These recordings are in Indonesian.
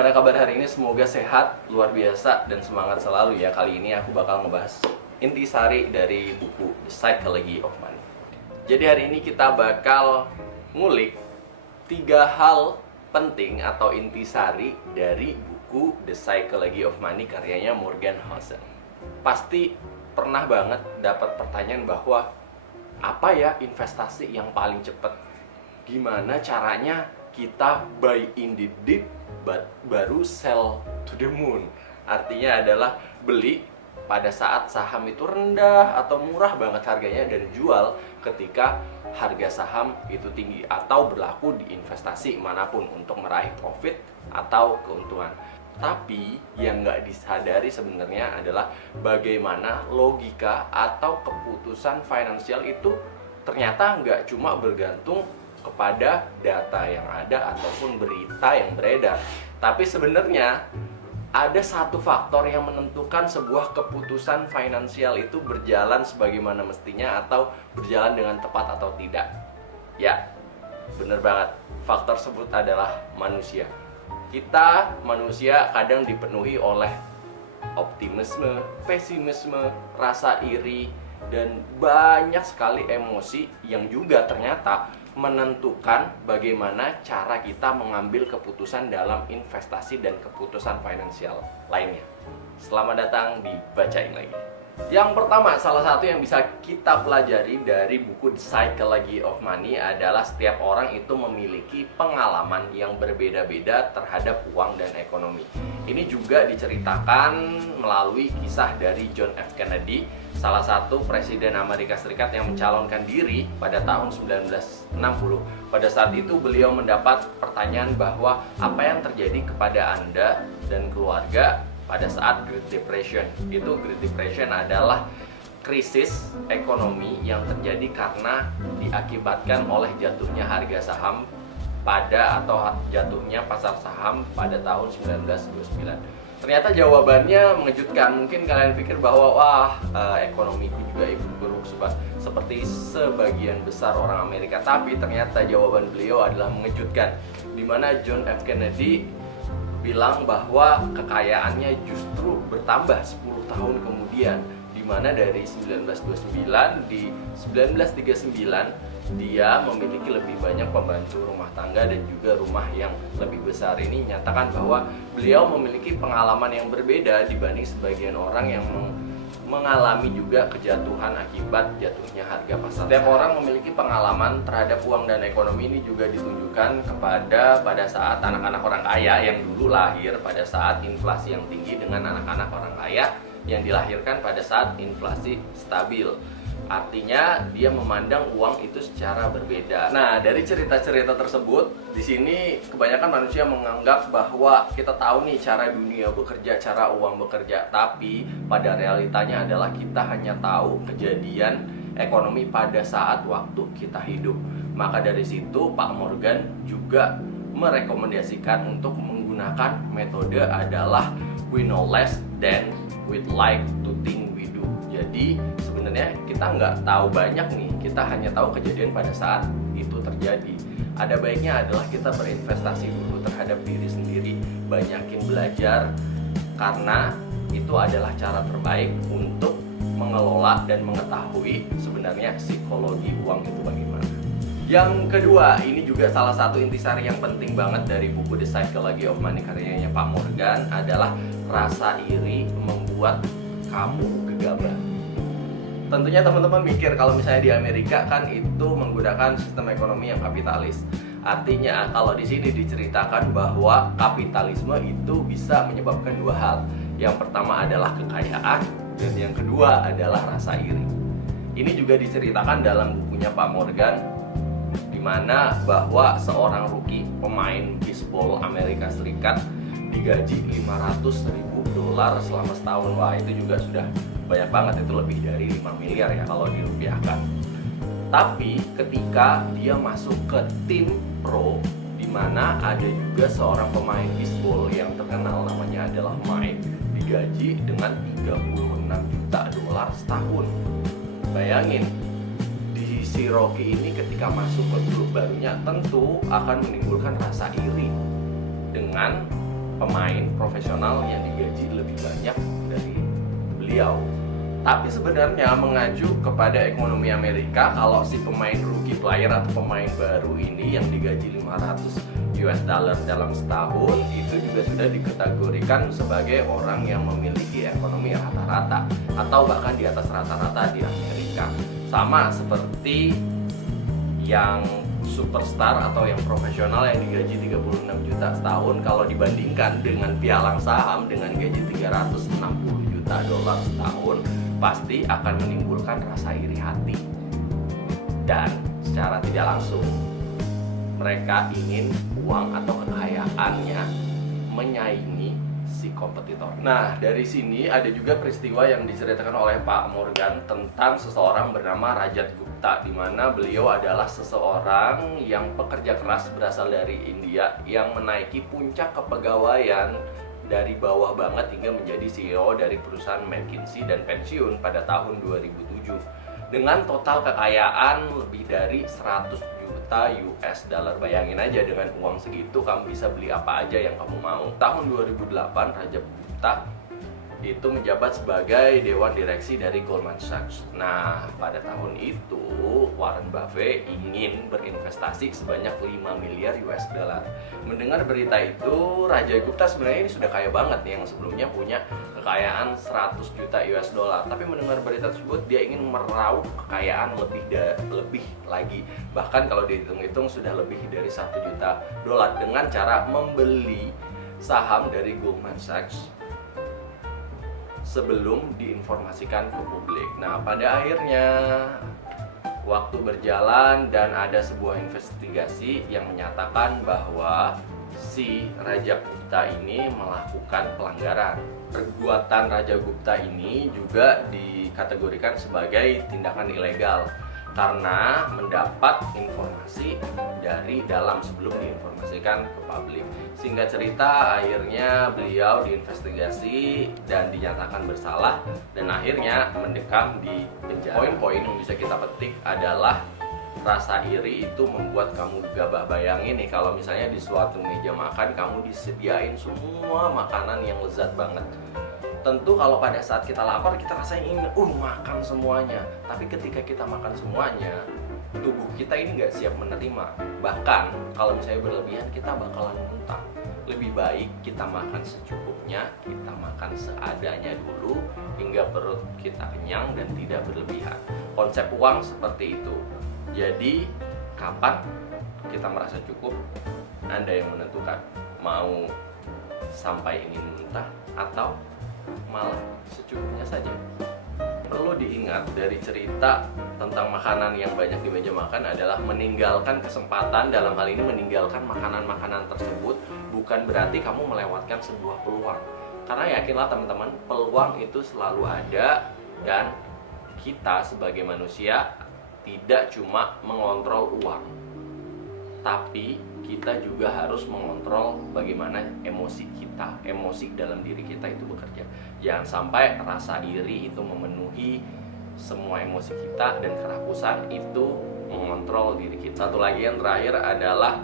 gimana kabar hari ini? Semoga sehat, luar biasa, dan semangat selalu ya. Kali ini aku bakal ngebahas intisari dari buku The Psychology of Money. Jadi hari ini kita bakal ngulik 3 hal penting atau intisari dari buku The Psychology of Money karyanya Morgan Housel. Pasti pernah banget dapat pertanyaan bahwa apa ya investasi yang paling cepat? Gimana caranya kita buy in the dip baru sell to the moon? Artinya adalah beli pada saat saham itu rendah atau murah banget harganya dan jual ketika harga saham itu tinggi, atau berlaku di investasi manapun untuk meraih profit atau keuntungan. Tapi yang nggak disadari sebenarnya adalah bagaimana logika atau keputusan finansial itu ternyata nggak cuma bergantung kepada data yang ada ataupun berita yang beredar, tapi sebenarnya ada satu faktor yang menentukan sebuah keputusan finansial itu berjalan sebagaimana mestinya atau berjalan dengan tepat atau tidak. Ya, bener banget. Faktor tersebut adalah manusia. Kita manusia kadang dipenuhi oleh optimisme, pesimisme, rasa iri, dan banyak sekali emosi yang juga ternyata menentukan bagaimana cara kita mengambil keputusan dalam investasi dan keputusan finansial lainnya. Selamat datang di Bacain Lagi. Yang pertama, salah satu yang bisa kita pelajari dari buku The Psychology of Money adalah setiap orang itu memiliki pengalaman yang berbeda-beda terhadap uang dan ekonomi. Ini juga diceritakan melalui kisah dari John F. Kennedy, salah satu presiden Amerika Serikat yang mencalonkan diri pada tahun 1960. Pada saat itu beliau mendapat pertanyaan bahwa apa yang terjadi kepada Anda dan keluarga pada saat Great Depression. Itu Great Depression adalah krisis ekonomi yang terjadi karena diakibatkan oleh jatuhnya harga saham atau jatuhnya pasar saham pada tahun 1929. Ternyata jawabannya mengejutkan. Mungkin kalian pikir bahwa ekonomiku juga ikut berubah seperti sebagian besar orang Amerika, tapi ternyata jawaban beliau adalah mengejutkan, di mana John F. Kennedy bilang bahwa kekayaannya justru bertambah 10 tahun kemudian, di mana dari 1929 di 1939 dia memiliki lebih banyak pembantu rumah tangga dan juga rumah yang lebih besar. Ini menyatakan bahwa beliau memiliki pengalaman yang berbeda dibanding sebagian orang yang mengalami juga kejatuhan akibat jatuhnya harga pasar. Setiap orang memiliki pengalaman terhadap uang dan ekonomi. Ini juga ditunjukkan pada saat anak-anak orang kaya yang dulu lahir pada saat inflasi yang tinggi dengan anak-anak orang kaya yang dilahirkan pada saat inflasi stabil. Artinya dia memandang uang itu secara berbeda. Nah, dari cerita-cerita tersebut, di sini kebanyakan manusia menganggap bahwa kita tahu nih cara dunia bekerja, cara uang bekerja, tapi pada realitanya adalah kita hanya tahu kejadian ekonomi pada saat waktu kita hidup. Maka dari situ Pak Morgan juga merekomendasikan untuk menggunakan metode adalah we know less than we'd like to think we do. Jadi sebenarnya kita nggak tahu banyak nih, kita hanya tahu kejadian pada saat itu terjadi. Ada baiknya adalah kita berinvestasi dulu terhadap diri sendiri, banyakin belajar, karena itu adalah cara terbaik untuk mengelola dan mengetahui sebenarnya psikologi uang itu bagaimana. Yang kedua, ini juga salah satu intisari yang penting banget dari buku The Psychology of Money karyanya Pak Morgan adalah rasa iri membuat kamu gegabah. Tentunya teman-teman mikir kalau misalnya di Amerika kan itu menggunakan sistem ekonomi yang kapitalis. Artinya kalau di sini diceritakan bahwa kapitalisme itu bisa menyebabkan 2 hal. Yang pertama adalah kekayaan dan yang kedua adalah rasa iri. Ini juga diceritakan dalam bukunya Pak Morgan, di mana bahwa seorang rookie pemain bisbol Amerika Serikat digaji $500.000 selama setahun. Wah, itu juga sudah banyak banget, itu lebih dari 5 miliar ya kalau dirupiahkan. Tapi ketika dia masuk ke tim pro, di mana ada juga seorang pemain bisbol yang terkenal namanya adalah Mike, digaji dengan $36 juta setahun. Bayangin, si Rocky ini ketika masuk ke klub barunya tentu akan menimbulkan rasa iri dengan pemain profesional yang digaji lebih banyak dari beliau. Tapi sebenarnya mengacu kepada ekonomi Amerika, kalau si pemain rookie player atau pemain baru ini yang digaji 500 US dollar dalam setahun itu juga sudah dikategorikan sebagai orang yang memiliki ekonomi rata-rata atau bahkan di atas rata-rata di Amerika. Sama seperti yang superstar atau yang profesional yang digaji 36 juta setahun, kalau dibandingkan dengan pialang saham dengan gaji 360 juta dolar setahun, pasti akan menimbulkan rasa iri hati. Dan secara tidak langsung mereka ingin uang atau kekayaannya menyaingi si kompetitor. Nah, dari sini ada juga peristiwa yang diceritakan oleh Pak Morgan tentang seseorang bernama Rajat Gupta, di mana beliau adalah seseorang yang pekerja keras berasal dari India yang menaiki puncak kepegawaian dari bawah banget hingga menjadi CEO dari perusahaan McKinsey dan pensiun pada tahun 2007 dengan total kekayaan lebih dari 100 juta US dollar. Bayangin aja, dengan uang segitu kamu bisa beli apa aja yang kamu mau. Tahun 2008 Rajat Gupta itu menjabat sebagai Dewan Direksi dari Goldman Sachs. Nah, pada tahun itu Warren Buffett ingin berinvestasi sebanyak 5 miliar US dollar. Mendengar berita itu, Rajat Gupta sebenarnya ini sudah kaya banget nih, yang sebelumnya punya kekayaan 100 juta US dollar. Tapi mendengar berita tersebut, dia ingin meraup kekayaan lebih lagi. Bahkan kalau dihitung-hitung sudah lebih dari 1 juta dolar dengan cara membeli saham dari Goldman Sachs sebelum diinformasikan ke publik. Nah, pada akhirnya waktu berjalan dan ada sebuah investigasi yang menyatakan bahwa si Rajat Gupta ini melakukan pelanggaran. Perbuatan Rajat Gupta ini juga dikategorikan sebagai tindakan ilegal karena mendapat informasi dari dalam sebelum diinformasikan ke publik. Singkat cerita, akhirnya beliau diinvestigasi dan dinyatakan bersalah dan akhirnya mendekam di penjara. Poin-poin yang bisa kita petik adalah rasa iri itu membuat kamu gabah. Bayangin nih, kalau misalnya di suatu meja makan kamu disediain semua makanan yang lezat banget. Tentu kalau pada saat kita lapar, kita rasanya ingin makan semuanya. Tapi ketika kita makan semuanya, tubuh kita ini nggak siap menerima. Bahkan kalau misalnya berlebihan, kita bakalan muntah. Lebih baik kita makan secukupnya, kita makan seadanya dulu hingga perut kita kenyang dan tidak berlebihan. Konsep uang seperti itu. Jadi kapan kita merasa cukup, Anda yang menentukan. Mau sampai ingin muntah atau malah secukupnya saja. Perlu diingat dari cerita tentang makanan yang banyak di meja makan adalah meninggalkan kesempatan, dalam hal ini meninggalkan makanan-makanan tersebut bukan berarti kamu melewatkan sebuah peluang. Karena yakinlah teman-teman, peluang itu selalu ada dan kita sebagai manusia tidak cuma mengontrol uang, tapi kita juga harus mengontrol bagaimana emosi kita, emosi dalam diri kita itu bekerja. Jangan sampai rasa iri itu memenuhi semua emosi kita dan kerakusan itu mengontrol diri kita. Satu lagi yang terakhir adalah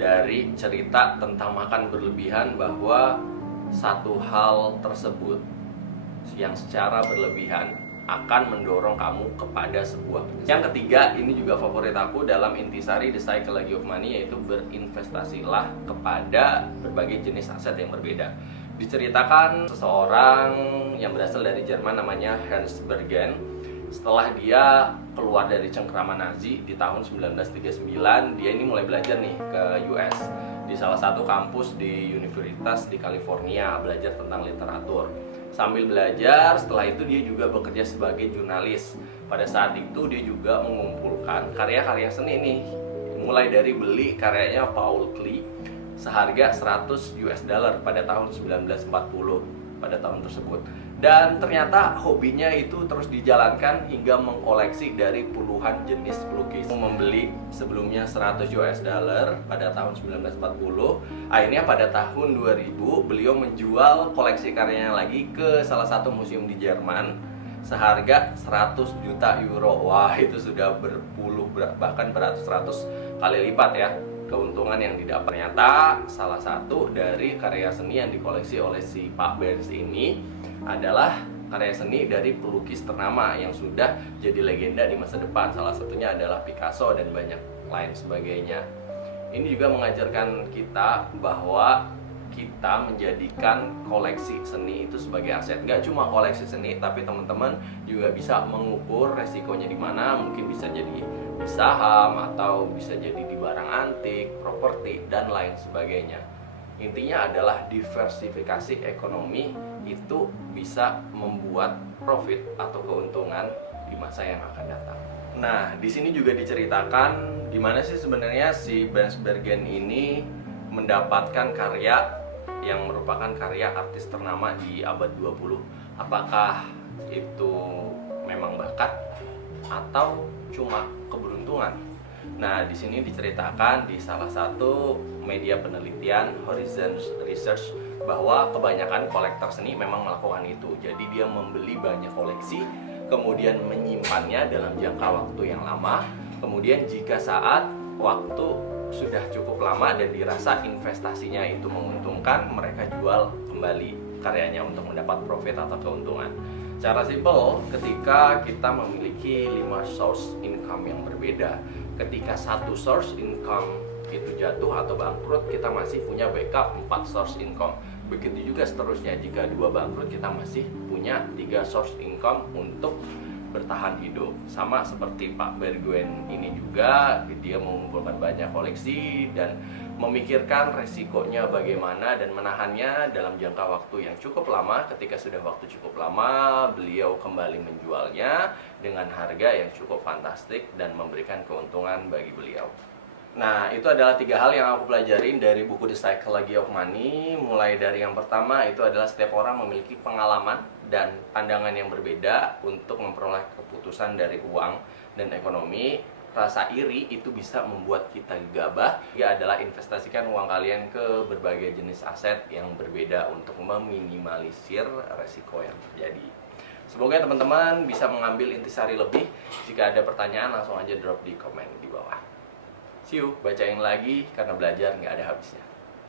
dari cerita tentang makan berlebihan, bahwa satu hal tersebut yang secara berlebihan akan mendorong kamu kepada sebuah penyesatan. Yang ketiga, ini juga favorit aku dalam intisari The Psychology of Money, yaitu berinvestasilah kepada berbagai jenis aset yang berbeda. Diceritakan seseorang yang berasal dari Jerman namanya Hans Bergen. Setelah dia keluar dari cengkraman Nazi di tahun 1939, dia ini mulai belajar nih ke US di salah satu kampus di universitas di California, belajar tentang literatur. Sambil belajar, setelah itu dia juga bekerja sebagai jurnalis. Pada saat itu dia juga mengumpulkan karya-karya seni nih, mulai dari beli karyanya Paul Klee seharga 100 US dollar pada tahun 1940 pada tahun tersebut. Dan ternyata hobinya itu terus dijalankan hingga mengkoleksi dari puluhan jenis pelukis. Membeli sebelumnya 100 US dollar pada tahun 1940. Akhirnya pada tahun 2000 beliau menjual koleksi karyanya lagi ke salah satu museum di Jerman seharga 100 juta euro. Wah, itu sudah berpuluh bahkan beratus-ratus kali lipat ya. keuntungan yang didapat. Ternyata salah satu dari karya seni yang dikoleksi oleh si Pak Benz ini adalah karya seni dari pelukis ternama yang sudah jadi legenda di masa depan. Salah satunya adalah Picasso dan banyak lain sebagainya. Ini juga mengajarkan kita bahwa kita menjadikan koleksi seni itu sebagai aset. Gak cuma koleksi seni, tapi teman-teman juga bisa mengukur resikonya di mana. Mungkin bisa jadi di saham, atau bisa jadi di barang antik, properti, dan lain sebagainya. Intinya adalah diversifikasi ekonomi itu bisa membuat profit atau keuntungan di masa yang akan datang. Nah, di sini juga diceritakan di mana sih sebenarnya si Benz Bergen ini mendapatkan karya yang merupakan karya artis ternama di abad 20. Apakah itu memang bakat atau cuma keberuntungan? Nah, di sini diceritakan di salah satu media penelitian Horizon Research bahwa kebanyakan kolektor seni memang melakukan itu. Jadi dia membeli banyak koleksi, kemudian menyimpannya dalam jangka waktu yang lama. Kemudian jika saat waktu sudah cukup lama dan dirasa investasinya itu menguntungkan, mereka jual kembali karyanya untuk mendapat profit atau keuntungan. Secara simpel, ketika kita memiliki 5 source income yang berbeda, ketika satu source income itu jatuh atau bangkrut, kita masih punya backup 4 source income. Begitu juga seterusnya, jika 2 bangkrut, kita masih punya 3 source income untuk bertahan hidup. Sama seperti Pak Bergen ini juga, dia mengumpulkan banyak koleksi dan memikirkan resikonya bagaimana dan menahannya dalam jangka waktu yang cukup lama. Ketika sudah waktu cukup lama, beliau kembali menjualnya dengan harga yang cukup fantastik dan memberikan keuntungan bagi beliau. Nah, itu adalah 3 hal yang aku pelajarin dari buku The Psychology of Money. Mulai dari yang pertama, itu adalah setiap orang memiliki pengalaman dan pandangan yang berbeda untuk memperoleh keputusan dari uang dan ekonomi. Rasa iri itu bisa membuat kita gegabah. Ketiga adalah investasikan uang kalian ke berbagai jenis aset yang berbeda untuk meminimalisir resiko yang terjadi. Semoga teman-teman bisa mengambil intisari lebih. Jika ada pertanyaan, langsung aja drop di komen di bawah. See you, bacain lagi karena belajar nggak ada habisnya.